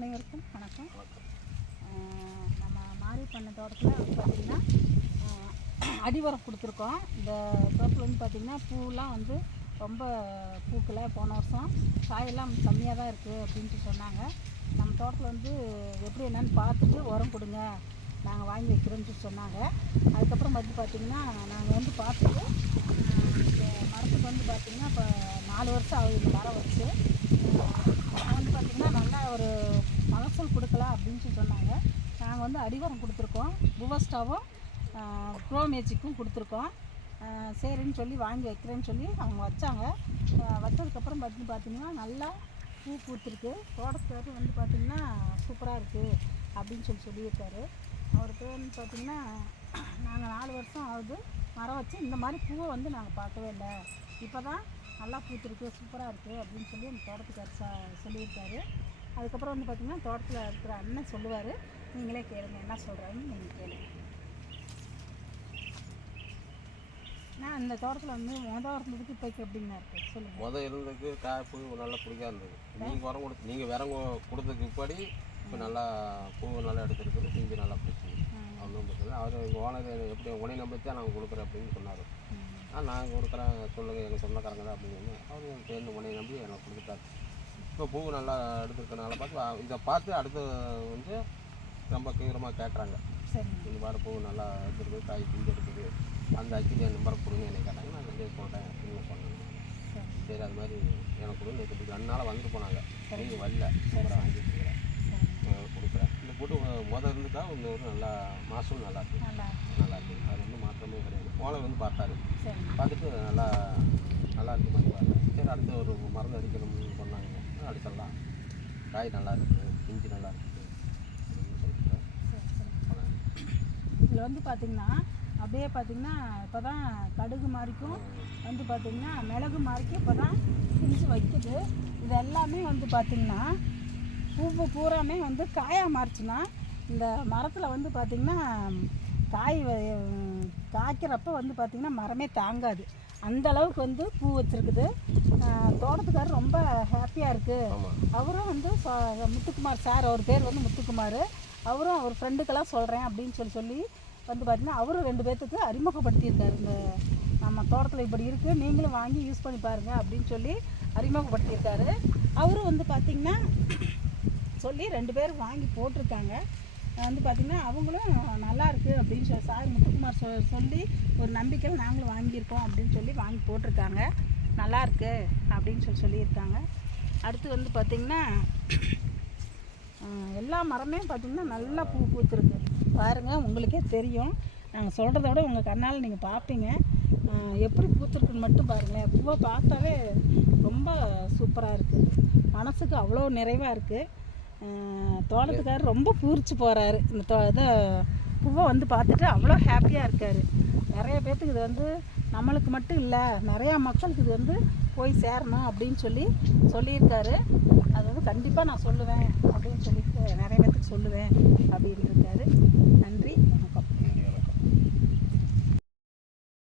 அனைவருக்கும் வணக்கம். நம்ம மாரி பண்ண தோட்டத்தில் வந்து பார்த்திங்கன்னா அடிவரம் கொடுத்துருக்கோம். இந்த தோட்டத்தில் வந்து பார்த்திங்கன்னா பூவெலாம் வந்து ரொம்ப பூக்கலை. போன வருஷம் காயெல்லாம் கம்மியாக தான் இருக்குது அப்படின்ட்டு சொன்னாங்க. நம்ம தோட்டத்தில் வந்து எப்படி என்னென்னு பார்த்துட்டு உரம் கொடுங்க, நாங்கள் வாங்கி வைக்கிறோன்னு சொன்னாங்க. அதுக்கப்புறம் வந்து பார்த்திங்கன்னா நாங்கள் வந்து பார்த்துட்டு மரத்துக்கு வந்து பார்த்திங்கன்னா இப்போ 4 வருஷம் ஆகுது இந்த மரம் வச்சு. வந்து பார்த்திங்கன்னா நல்லா ஒரு மகசூல் கொடுக்கலாம் அப்படின்னு சொன்னாங்க. நாங்கள் வந்து அடிவரம் கொடுத்துருக்கோம், புவஸ்டாவும் ப்ரோ மேஜிக்கும் கொடுத்துருக்கோம். சரின்னு சொல்லி வாங்கி வைக்கிறேன்னு சொல்லி அவங்க வச்சாங்க. வச்சதுக்கப்புறம் பார்த்திங்கன்னா நல்லா பூ பூத்துருக்கு. தோட்டத்துக்கு வந்து பார்த்திங்கன்னா சூப்பராக இருக்குது அப்படின்னு சொல்லியிருக்காரு. அவர் பேர் வந்து பார்த்திங்கன்னா நாங்கள் 4 வருஷம் ஆகுது மரம் வச்சு இந்த மாதிரி பூவை வந்து நாங்கள் பார்க்கவே இல்லை, இப்போ தான் நல்லா பூத்துருக்கு, சூப்பராக இருக்குது அப்படின்னு சொல்லி அந்த தோட்டத்துக்கார் சொல்லியிருக்காரு. அதுக்கப்புறம் வந்து பார்த்திங்கன்னா தோட்டத்தில் இருக்கிற அண்ணன் சொல்லுவார், நீங்களே கேளுங்க என்ன சொல்கிறாருன்னு நீங்கள் கேளுங்க. நான் இந்த தோட்டத்தில் வந்து இருந்ததுக்கு இப்போக்கு எப்படின்னா இருக்குது சொல்லுங்கள். இருந்ததுக்கு பூ நல்லா பிடிக்காது இருந்தது. நீங்கள் உரம் கொடுத்து நீங்கள் விரம் கொடுத்ததுக்கு இப்படி இப்போ நல்லா பூ நல்லா எடுத்துருக்குது, பிஞ்சு நல்லா பிடிச்சி ஒன்றும் பிரச்சனை. அவர் எங்கள் ஓனர் எப்படி உடனே நம்பித்தான் நாங்கள் கொடுக்குறேன் அப்படின்னு சொன்னார். நாங்கள் கொடுக்குறேன் சொல்லுங்கள் எங்கள் சொந்தக்காரங்க தான் அப்படின்னு அவர் சேர்ந்து உடனே நம்பி எனக்கு கொடுத்துட்டாரு. இப்போ பூ நல்லா எடுத்துருக்கனால பார்த்து இதை பார்த்து அடுத்து வந்து ரொம்ப தீவிரமாக கேட்குறாங்க. இந்த மாதிரி பூ நல்லா எடுத்துருக்கு, காய் பிஞ்சு எடுக்குது, அந்த அக்கிலி என் நம்பரை கொடுங்க என்னை கேட்டாங்க. நான் வந்து போட்டேன் அப்படின்னு சொன்னேன். சரி அது மாதிரி எனக்கு கொடுங்க, இப்போ 2 நாள் வந்துட்டு போனாங்க. நீங்கள் வரல, அப்புறம் வாங்கி கொடுக்குறேன் கொடுக்குறேன். இந்த போட்டு இருந்துட்டா இன்னொரு நல்லா மாதம் நல்லா இருக்குது, நல்லா இருக்குது. அது வந்து மாற்றமே கிடையாது. ஓனர் வந்து பார்த்தாரு, பார்த்துட்டு நல்லா இருக்குது மாதிரி பார்த்தேன். சரி அடுத்து ஒரு மருந்து அடிக்கணும்னு சொன்னாங்க. அடிச்சிடலாம், காய் நல்லா இருக்குது, பிஞ்சு நல்லா இருக்குது அப்படின்னு சொல்லிட்டு இதில் வந்து பார்த்திங்கன்னா அப்படியே பார்த்திங்கன்னா இப்போ தான் கடுகு மாதிரிக்கும் வந்து பார்த்திங்கன்னா மிளகு மாதிரிக்கும் இப்போ தான் பிஞ்சு வைக்குது. இது எல்லாமே வந்து பார்த்திங்கன்னா பூ பூராமே வந்து காயாக மாறிச்சுன்னா இந்த மரத்தில் வந்து பார்த்திங்கன்னா காய்க்கிறப்ப வந்து பார்த்திங்கன்னா மரமே தாங்காது, அந்த அளவுக்கு வந்து பூ வச்சுருக்குது. தோட்டத்துக்காரர் ரொம்ப ஹாப்பியாக இருக்குது. அவரும் வந்து முத்துக்குமார் சார், அவர் பேர் வந்து முத்துக்குமார், அவரும் அவர் ஃப்ரெண்டுக்கெல்லாம் சொல்கிறேன் அப்படின்னு சொல்லி வந்து பார்த்திங்கன்னா அவரும் 2 பேர்த்துக்கு அறிமுகப்படுத்தியிருக்காரு. இந்த நம்ம தோட்டத்தில் இப்படி இருக்குது, நீங்களும் வாங்கி யூஸ் பண்ணி பாருங்கள் அப்படின்னு சொல்லி அறிமுகப்படுத்தியிருக்காரு. அவரும் வந்து பார்த்திங்கன்னா சொல்லி 2 பேர் வாங்கி போட்டிருக்காங்க. வந்து பார்த்திங்கன்னா அவங்களும் நல்லாயிருக்கு அப்படின்னு சார் முத்துக்குமார் சொல்லி ஒரு நம்பிக்கையில் நாங்களும் வாங்கியிருக்கோம் அப்படின்னு சொல்லி வாங்கி போட்டிருக்காங்க. நல்லாயிருக்கு அப்படின்னு சொல்லியிருக்காங்க. அடுத்து வந்து பார்த்திங்கன்னா எல்லா மரமே பார்த்திங்கன்னா நல்லா பூ பூத்துருக்கு. பாருங்கள், உங்களுக்கே தெரியும். நாங்கள் சொல்கிறத விட உங்கள் கண்ணால் நீங்கள் பார்ப்பீங்க எப்படி பூத்துருக்குன்னு மட்டும் பாருங்களேன். பூவை பார்த்தாலே ரொம்ப சூப்பராக இருக்குது, மனசுக்கு அவ்வளோ நிறைவாக இருக்குது. தோட்டத்துக்காரர் ரொம்ப பூரிச்சு போகிறாரு. இந்த இதை பூவை வந்து பார்த்துட்டு அவ்வளோ ஹாப்பியாக இருக்கார். நிறைய பேர்த்துக்கு இது வந்து நம்மளுக்கு மட்டும் இல்லை, நிறையா மக்களுக்கு இது வந்து போய் சேரணும் அப்படின்னு சொல்லியிருக்காரு. அது வந்து கண்டிப்பாக நான் சொல்லுவேன் அப்படின்னு சொல்லிட்டு நிறைய பேர்த்துக்கு சொல்லுவேன் அப்படின்னு இருக்காரு. நன்றி.